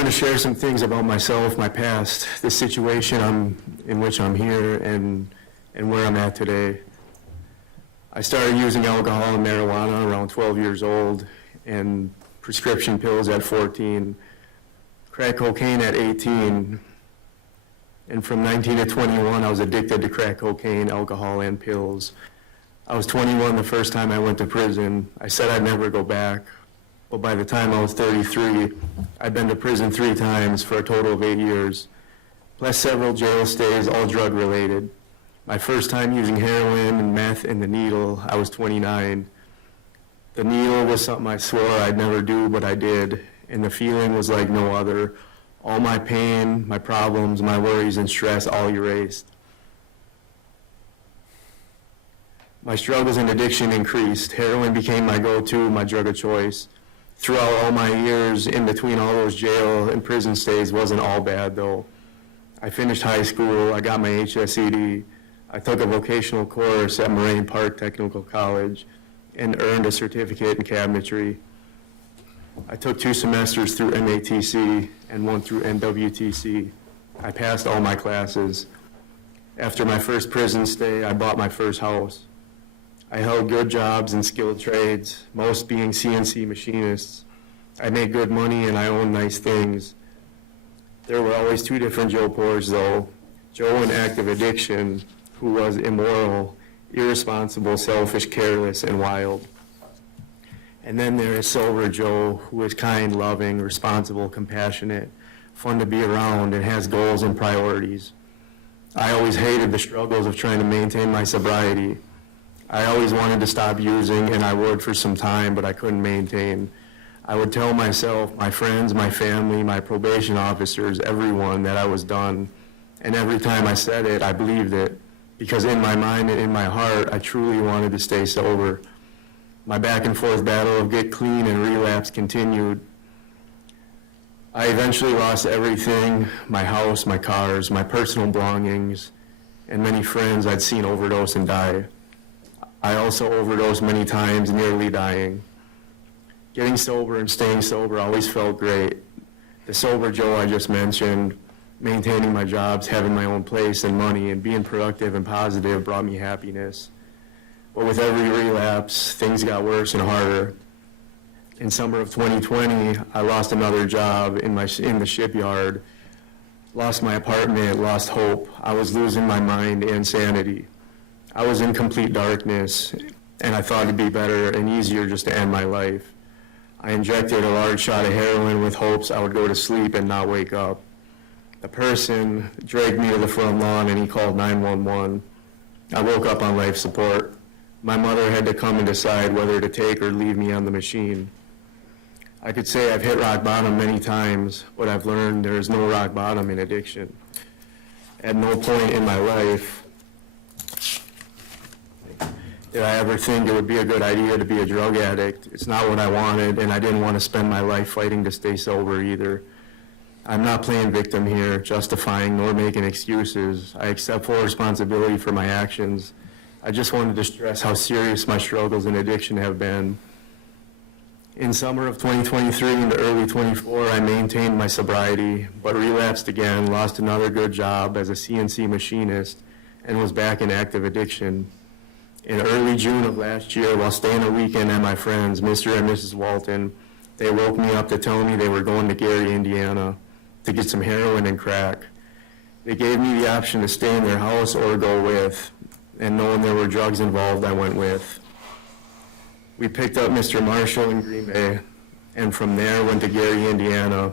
wanted to share some things about myself, my past, the situation in which I'm here, and where I'm at today. I started using alcohol and marijuana around 12 years old, and prescription pills at 14, crack cocaine at 18, and from 19 to 21, I was addicted to crack cocaine, alcohol, and pills. I was 21 the first time I went to prison. I said I'd never go back. But by the time I was 33, I'd been to prison 3 times for a total of 8 years, plus several jail stays, all drug-related. My first time using heroin and meth and the needle, I was 29. The needle was something I swore I'd never do, but I did, and the feeling was like no other. All my pain, my problems, my worries and stress all erased. My struggles and addiction increased. Heroin became my go-to, my drug of choice. Throughout all my years, in between all those jail and prison stays, wasn't all bad though. I finished high school, I got my HSED, I took a vocational course at Moraine Park Technical College and earned a certificate in cabinetry. I took 2 semesters through MATC and 1 through NWTC. I passed all my classes. After my first prison stay, I bought my first house. I held good jobs in skilled trades, most being CNC machinists. I made good money and I owned nice things. There were always 2 different Joe Poores though. Joe in active addiction, who was immoral, irresponsible, selfish, careless, and wild. And then there is sober Joe, who is kind, loving, responsible, compassionate, fun to be around, and has goals and priorities. I always hated the struggles of trying to maintain my sobriety. I always wanted to stop using, and I would for some time, but I couldn't maintain. I would tell myself, my friends, my family, my probation officers, everyone that I was done. And every time I said it, I believed it, because in my mind and in my heart, I truly wanted to stay sober. My back and forth battle of get clean and relapse continued. I eventually lost everything, my house, my cars, my personal belongings, and many friends I'd seen overdose and die. I also overdosed many times, nearly dying. Getting sober and staying sober always felt great. The sober Joe I just mentioned, maintaining my jobs, having my own place and money, and being productive and positive brought me happiness. But with every relapse, things got worse and harder. In summer of 2020, I lost another job in the shipyard, lost my apartment, lost hope. I was losing my mind and sanity. I was in complete darkness, and I thought it'd be better and easier just to end my life. I injected a large shot of heroin with hopes I would go to sleep and not wake up. The person dragged me to the front lawn and he called 911. I woke up on life support. My mother had to come and decide whether to take or leave me on the machine. I could say I've hit rock bottom many times, but I've learned there is no rock bottom in addiction. At no point in my life did I ever think it would be a good idea to be a drug addict. It's not what I wanted, and I didn't want to spend my life fighting to stay sober either. I'm not playing victim here, justifying nor making excuses. I accept full responsibility for my actions. I just wanted to stress how serious my struggles and addiction have been. In summer of 2023 and early 24, I maintained my sobriety, but relapsed again, lost another good job as a CNC machinist, and was back in active addiction. In early June of last year, while staying a weekend at my friends, Mr. and Mrs. Walton, they woke me up to tell me they were going to Gary, Indiana, to get some heroin and crack. They gave me the option to stay in their house or go with, and knowing there were drugs involved, I went with. We picked up Mr. Marshall in Green Bay, and from there went to Gary, Indiana.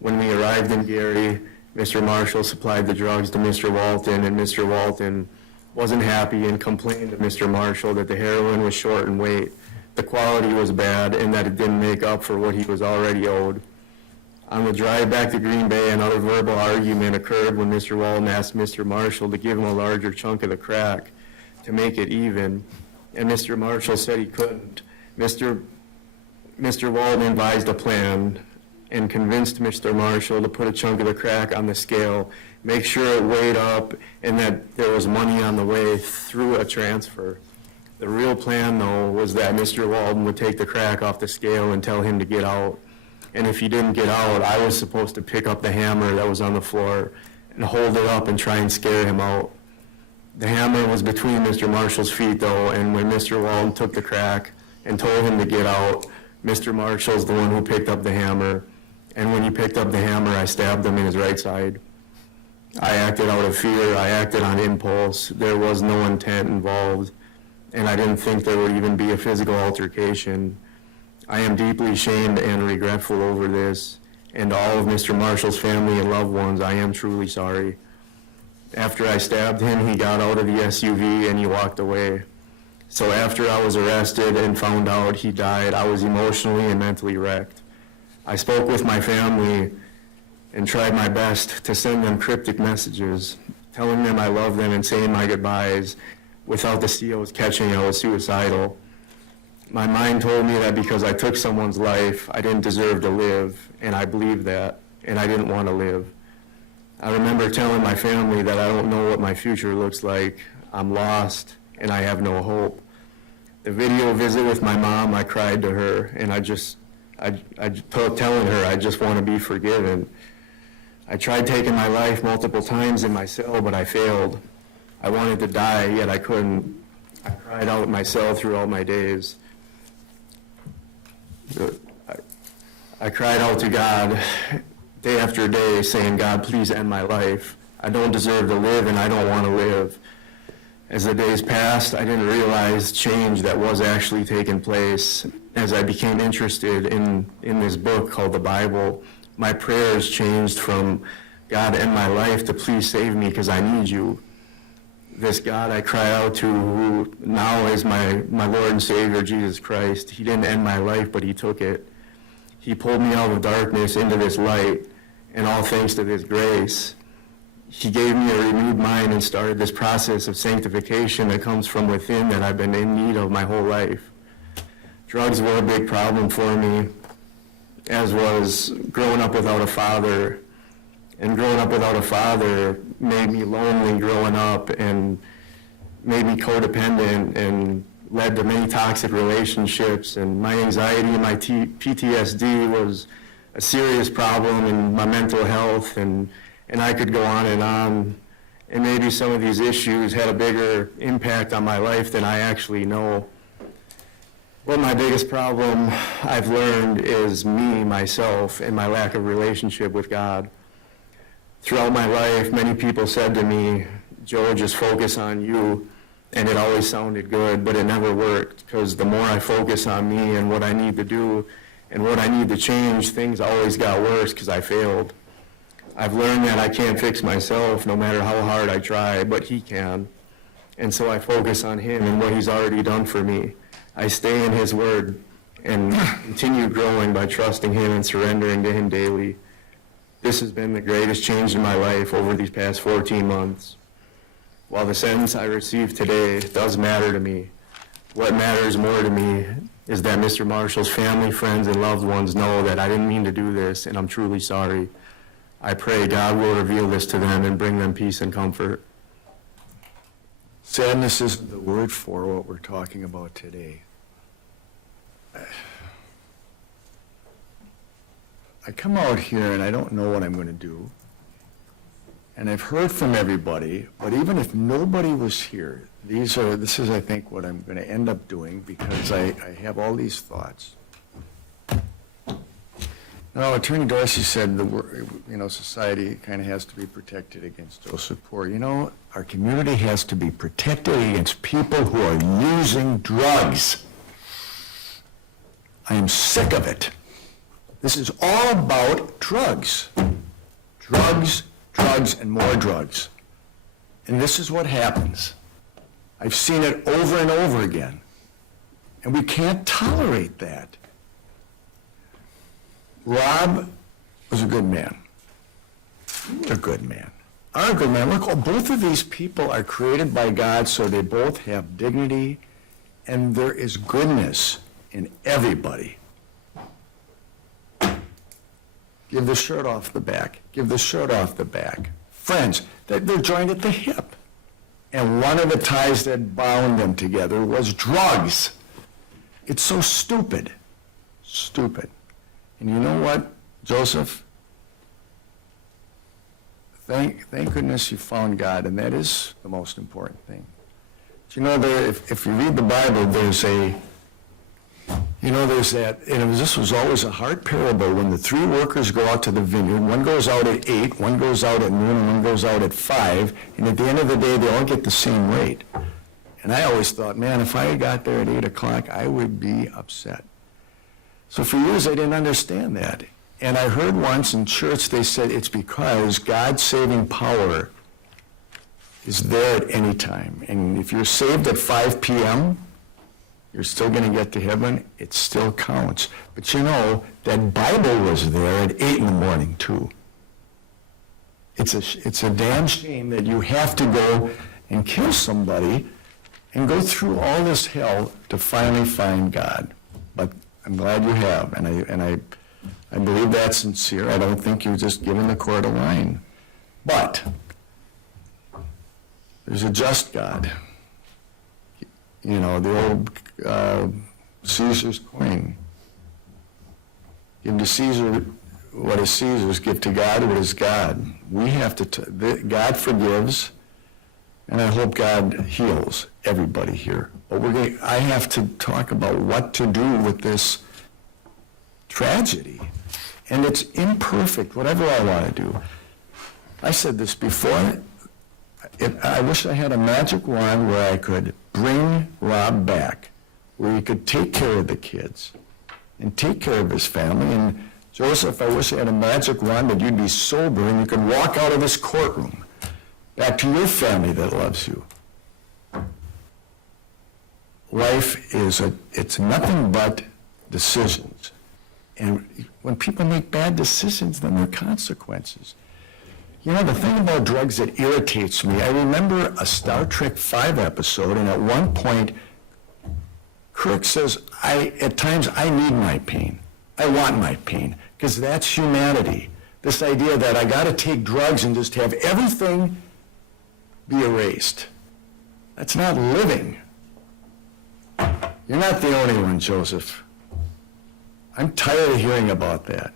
When we arrived in Gary, Mr. Marshall supplied the drugs to Mr. Walton, and Mr. Walton wasn't happy and complained to Mr. Marshall that the heroin was short in weight, the quality was bad, and that it didn't make up for what he was already owed. On the drive back to Green Bay, another verbal argument occurred when Mr. Walton asked Mr. Marshall to give him a larger chunk of the crack to make it even, and Mr. Marshall said he couldn't. Mr. Walton advised a plan and convinced Mr. Marshall to put a chunk of the crack on the scale, make sure it weighed up, and that there was money on the way through a transfer. The real plan, though, was that Mr. Walton would take the crack off the scale and tell him to get out. And if he didn't get out, I was supposed to pick up the hammer that was on the floor and hold it up and try and scare him out. The hammer was between Mr. Marshall's feet, though, and when Mr. Walton took the crack and told him to get out, Mr. Marshall's the one who picked up the hammer. And when he picked up the hammer, I stabbed him in his right side. I acted out of fear. I acted on impulse. There was no intent involved, and I didn't think there would even be a physical altercation. I am deeply shamed and regretful over this, and all of Mr. Marshall's family and loved ones, I am truly sorry. After I stabbed him, he got out of the SUV and he walked away. So after I was arrested and found out he died, I was emotionally and mentally wrecked. I spoke with my family and tried my best to send them cryptic messages, telling them I love them and saying my goodbyes without the COs catching I was suicidal. My mind told me that because I took someone's life, I didn't deserve to live, and I believed that, and I didn't want to live. I remember telling my family that I don't know what my future looks like, I'm lost, and I have no hope. The video visit with my mom, I cried to her, and I telling her I just want to be forgiven. I tried taking my life multiple times in my cell, but I failed. I wanted to die, yet I couldn't. I cried out in my cell throughout my days. I cried out to God day after day, saying, God, please end my life. I don't deserve to live, and I don't want to live. As the days passed, I didn't realize change that was actually taking place. As I became interested in this book called the Bible, my prayers changed from, God, end my life, to please save me because I need you. This God I cry out to, who now is my Lord and Savior, Jesus Christ, he didn't end my life, but he took it. He pulled me out of darkness into this light, and all thanks to this grace. He gave me a renewed mind and started this process of sanctification that comes from within that I've been in need of my whole life. Drugs were a big problem for me, as was growing up without a father. And growing up without a father made me lonely growing up and made me codependent and led to many toxic relationships. And my anxiety and my PTSD was a serious problem in my mental health, and I could go on. And maybe some of these issues had a bigger impact on my life than I actually know. Well, my biggest problem I've learned is me, myself, and my lack of relationship with God. Throughout my life, many people said to me, Joe, just focus on you. And it always sounded good, but it never worked, because the more I focus on me and what I need to do and what I need to change, things always got worse because I failed. I've learned that I can't fix myself no matter how hard I try, but he can. And so I focus on him and what he's already done for me. I stay in his word and continue growing by trusting him and surrendering to him daily. This has been the greatest change in my life over these past 14 months. While the sentence I received today does matter to me, what matters more to me is that Mr. Marshall's family, friends, and loved ones know that I didn't mean to do this, and I'm truly sorry. I pray God will reveal this to them and bring them peace and comfort. Sadness isn't the word for what we're talking about today. I come out here and I don't know what I'm going to do. And I've heard from everybody, but even if nobody was here, this is, I think, what I'm going to end up doing, because I have all these thoughts. Now, Attorney Dorsey said society kind of has to be protected against Joseph Poore. Our community has to be protected against people who are using drugs. I am sick of it. This is all about drugs. Drugs, and more drugs. And this is what happens. I've seen it over and over again. And we can't tolerate that. Rob was a good man. You're a good man. I'm a good man. Look, both of these people are created by God, so they both have dignity, and there is goodness in everybody. Give the shirt off the back. Give the shirt off the back. Friends, they're joined at the hip. And one of the ties that bound them together was drugs. It's so stupid. Stupid. And you know what, Joseph? Thank goodness you found God, and that is the most important thing. But you know, if you read the Bible, there's that, and this was always a hard parable when the three workers go out to the vineyard. One goes out at 8, one goes out at noon, and one goes out at 5, and at the end of the day, they all get the same rate. And I always thought, man, if I got there at 8 o'clock, I would be upset. So for years, I didn't understand that. And I heard once in church, they said it's because God's saving power is there at any time. And if you're saved at 5 p.m., you're still going to get to heaven. It still counts. But you know, that Bible was there at 8 in the morning, too. It's a damn shame that you have to go and kill somebody and go through all this hell to finally find God. But I'm glad you have, and I believe that's sincere. I don't think you're just giving the court a line. But there's a just God. You know, the old Caesar's coin. Give to Caesar what is Caesar's, give to God what is God. We have to, God forgives, and I hope God heals everybody here. But I have to talk about what to do with this tragedy. And it's imperfect, whatever I want to do. I said this before. I wish I had a magic wand where I could bring Rob back, where he could take care of the kids and take care of his family. And Joseph, I wish I had a magic wand that you'd be sober and you could walk out of this courtroom back to your family that loves you. Life it's nothing but decisions. And when people make bad decisions, then there are consequences. You know, the thing about drugs that irritates me, I remember a Star Trek V episode, and at one point, Kirk says, at times, I need my pain. I want my pain, because that's humanity. This idea that I got to take drugs and just have everything be erased. That's not living. You're not the only one, Joseph. I'm tired of hearing about that.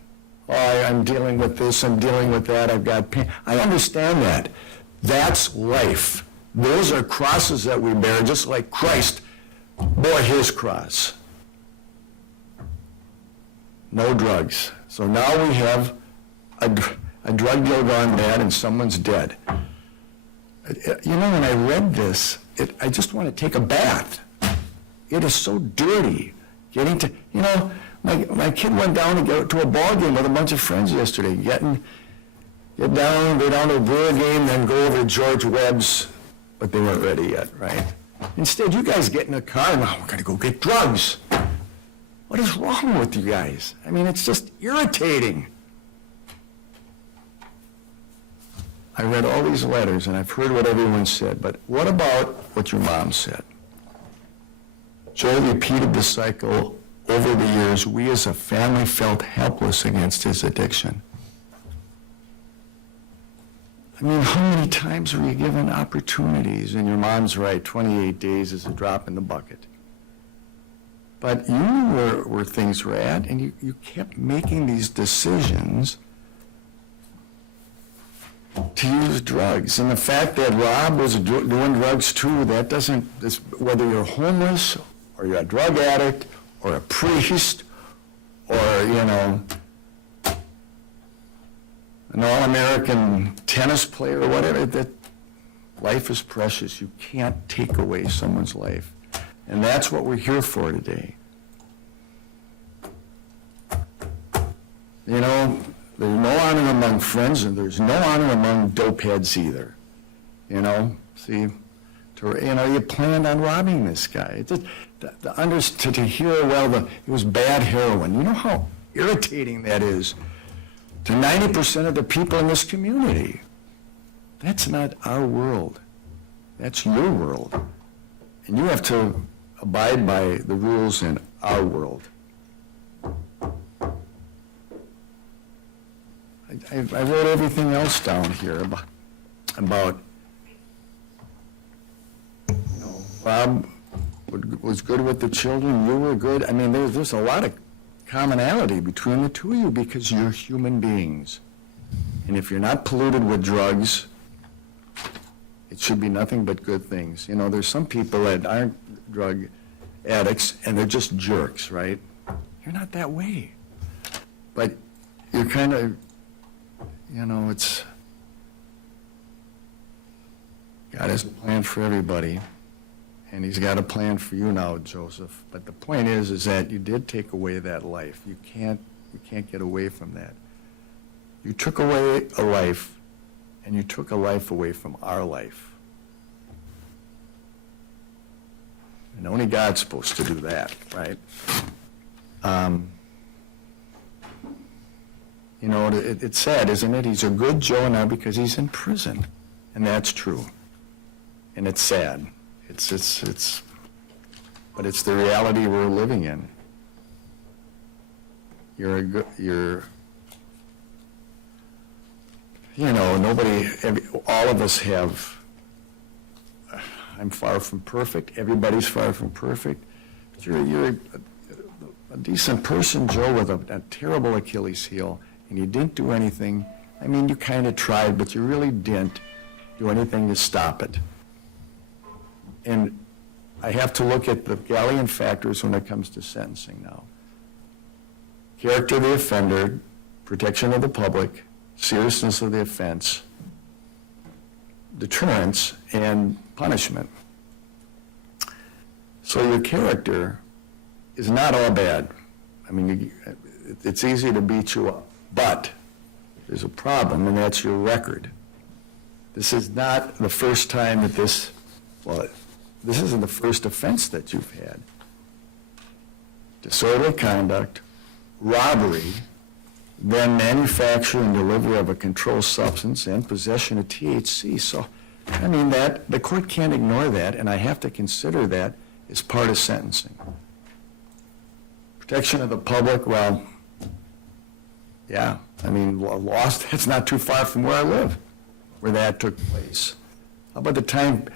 Oh, I'm dealing with this, I'm dealing with that, I've got pain. I understand that. That's life. Those are crosses that we bear, just like Christ bore his cross. No drugs. So now we have a drug deal gone bad and someone's dead. You know, when I read this, I just want to take a bath. It is so dirty. Getting to, you know, my kid went down to go to a ball game with a bunch of friends yesterday. Go down to a Brewer game, then go over to George Webb's, but they weren't ready yet, right? Instead, you guys get in a car, and we're going to go get drugs. What is wrong with you guys? I mean, it's just irritating. I read all these letters, and I've heard what everyone said, but what about what your mom said? Joe repeated the cycle over the years. We as a family felt helpless against his addiction. I mean, how many times were you given opportunities? And your mom's right, 28 days is a drop in the bucket. But you knew where things were at, and you kept making these decisions to use drugs. And the fact that Rob was doing drugs too, that doesn't, whether you're homeless or you're a drug addict or a priest or, you know, an all-American tennis player or whatever, that life is precious. You can't take away someone's life. And that's what we're here for today. You know, there's no honor among friends, and there's no honor among dopeheads either. You know, see, you planned on robbing this guy. To hear, well, it was bad heroin. You know how irritating that is to 90% of the people in this community. That's not our world. That's your world. And you have to abide by the rules in our world. I wrote everything else down here about you know, Bob was good with the children, you were good. I mean, there's a lot of commonality between the two of you because you're human beings. And if you're not polluted with drugs, it should be nothing but good things. You know, there's some people that aren't drug addicts and they're just jerks, right? You're not that way. But you're kind of, you know, it's, God has a plan for everybody, and he's got a plan for you now, Joseph. But the point is that you did take away that life. You can't get away from that. You took away a life, and you took a life away from our life. And only God's supposed to do that, right? You know, it's sad, isn't it? He's a good Joe now because he's in prison, and that's true. And it's sad. But it's the reality we're living in. You know, all of us have, I'm far from perfect, everybody's far from perfect, but you're a decent person, Joe, with a terrible Achilles heel, and you didn't do anything. I mean, you kind of tried, but you really didn't do anything to stop it. And I have to look at the galleon factors when it comes to sentencing now. Character of the offender, protection of the public, seriousness of the offense, deterrence, and punishment. So your character is not all bad. I mean, it's easy to beat you up, but there's a problem, and that's your record. This is not the first time that this isn't the first offense that you've had. Disorderly conduct, robbery, then manufacture and delivery of a controlled substance and possession of THC. So, I mean, the court can't ignore that, and I have to consider that as part of sentencing. Protection of the public, well, yeah, I mean, Lost, that's not too far from where I live, where that took place. How about the time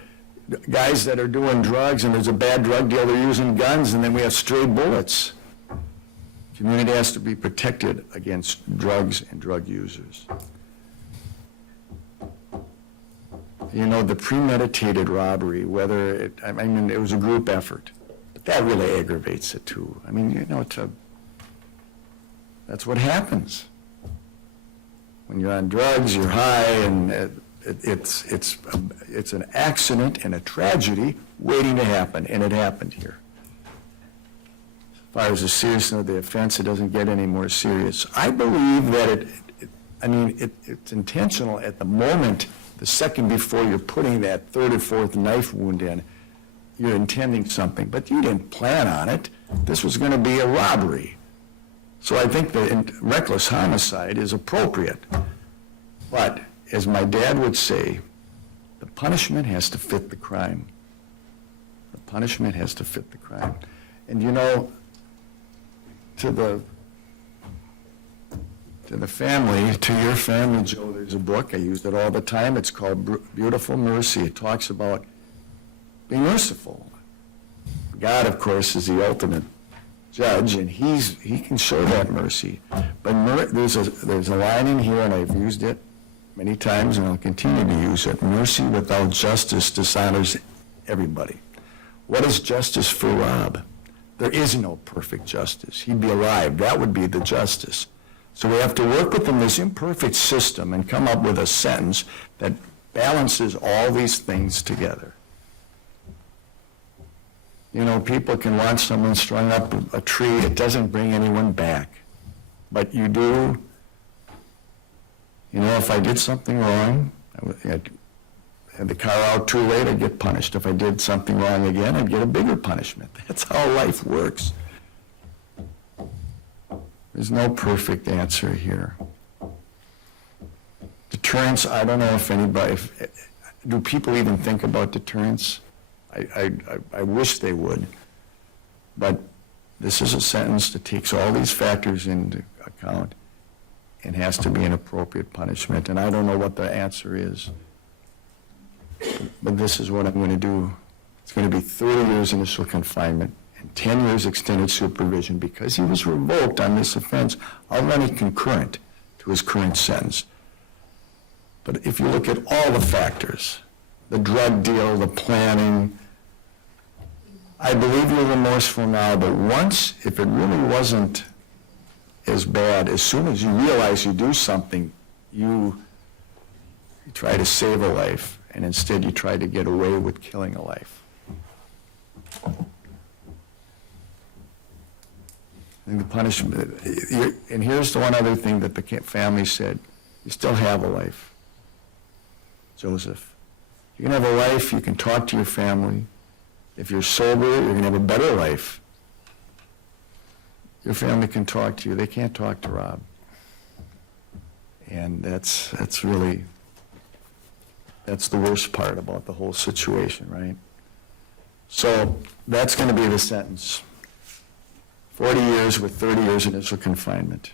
guys that are doing drugs and there's a bad drug deal, they're using guns, and then we have stray bullets? Community has to be protected against drugs and drug users. You know, the premeditated robbery, I mean, it was a group effort, but that really aggravates it too. I mean, you know, that's what happens. When you're on drugs, you're high, and it's an accident and a tragedy waiting to happen, and it happened here. As far as the seriousness of the offense, it doesn't get any more serious. I believe that it's intentional at the moment, the second before you're putting that third or fourth knife wound in, you're intending something, but you didn't plan on it. This was going to be a robbery. So I think the reckless homicide is appropriate. But, as my dad would say, the punishment has to fit the crime. The punishment has to fit the crime. And you know, to the family, to your family, Joe, there's a book, I use it all the time, it's called Beautiful Mercy. It talks about being merciful. God, of course, is the ultimate judge, and he can show that mercy. But there's a line in here, and I've used it many times, and I'll continue to use it. Mercy without justice dishonors everybody. What is justice for Rob? There is no perfect justice. He'd be alive. That would be the justice. So we have to work within this imperfect system and come up with a sentence that balances all these things together. You know, people can watch someone strung up a tree. It doesn't bring anyone back. But you do. You know, if I did something wrong, I had the car out too late, I'd get punished. If I did something wrong again, I'd get a bigger punishment. That's how life works. There's no perfect answer here. Deterrence, I don't know if anybody, do people even think about deterrence? I wish they would. But this is a sentence that takes all these factors into account and has to be an appropriate punishment. And I don't know what the answer is. But this is what I'm going to do. It's going to be 30 years initial confinement and 10 years extended supervision because he was revoked on this offense, already concurrent to his current sentence. But if you look at all the factors, the drug deal, the planning, I believe you're remorseful now, but once, if it really wasn't as bad, as soon as you realize you do something, you try to save a life, and instead you try to get away with killing a life. I think the punishment, and here's the one other thing that the family said, you still have a life, Joseph. You can have a life, you can talk to your family. If you're sober, you're going to have a better life. Your family can talk to you. They can't talk to Rob. And that's the worst part about the whole situation, right? So that's going to be the sentence. 40 years with 30 years initial confinement.